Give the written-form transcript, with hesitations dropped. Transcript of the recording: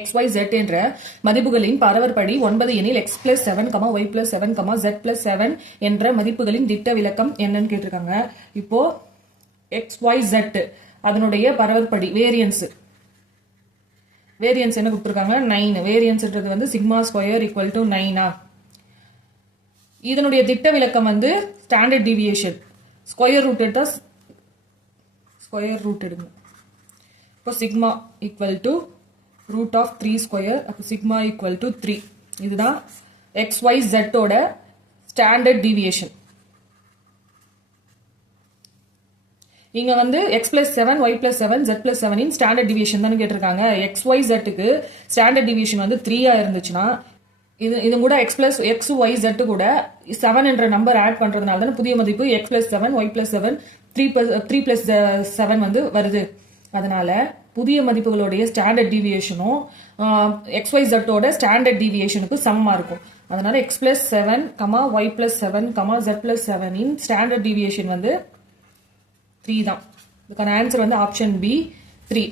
XYZ என்ற மதிப்புகளின் பரவற்படி 9 எனில் x plus 7, y plus 7, z plus 7 என்ற மதிப்புகளின் திட்ட விலக்கம் என்னன்னு கேட்டிருக்காங்க. இப்போ XYZ அதனுடைய பரவற்படி வேரியன்ஸ் என்ன கொடுத்துருக்காங்க 9. வேரியன்ஸ்ன்றது வந்து சிக்மா ஸ்கொயர் ஈக்குவல் டு 9. இதனுடைய திட்ட விலக்கம் வந்து ஸ்டாண்டர்ட் டிவியேஷன் ஸ்கொயர் ரூட் எடுங்க. இப்போ sigma equal to root of 3 square அப்போ sigma equal to 3. இதுதான் XYZ ஓட standard deviation. இங்க வந்து x plus 7, y plus 7, z plus 7 இன் standard deviation தான் கேட்டிருக்காங்க. XYZ க்கு standard deviation வந்து 3 இருந்துச்சுன்னா இது கூட x plus XYZ கூட 7 என்ற நம்பர் ஆட் பண்றதுனால தான் புதிய மதிப்பு x plus 7, y plus 7, 3 plus 7 வந்து வருது. அதனால புதிய மதிப்புகளுடைய ஸ்டாண்டர்ட் டிவியேஷனும் XYZ ஓட ஸ்டாண்டர்ட் டிவியேஷனுக்கு சமமா இருக்கும். அதனால x plus 7, y plus 7, z plus 7 இன் ஸ்டாண்டர்ட் டிவியேஷன் வந்து 3 தான். இதுக்கான ஆன்சர் வந்து ஆப்ஷன் B 3.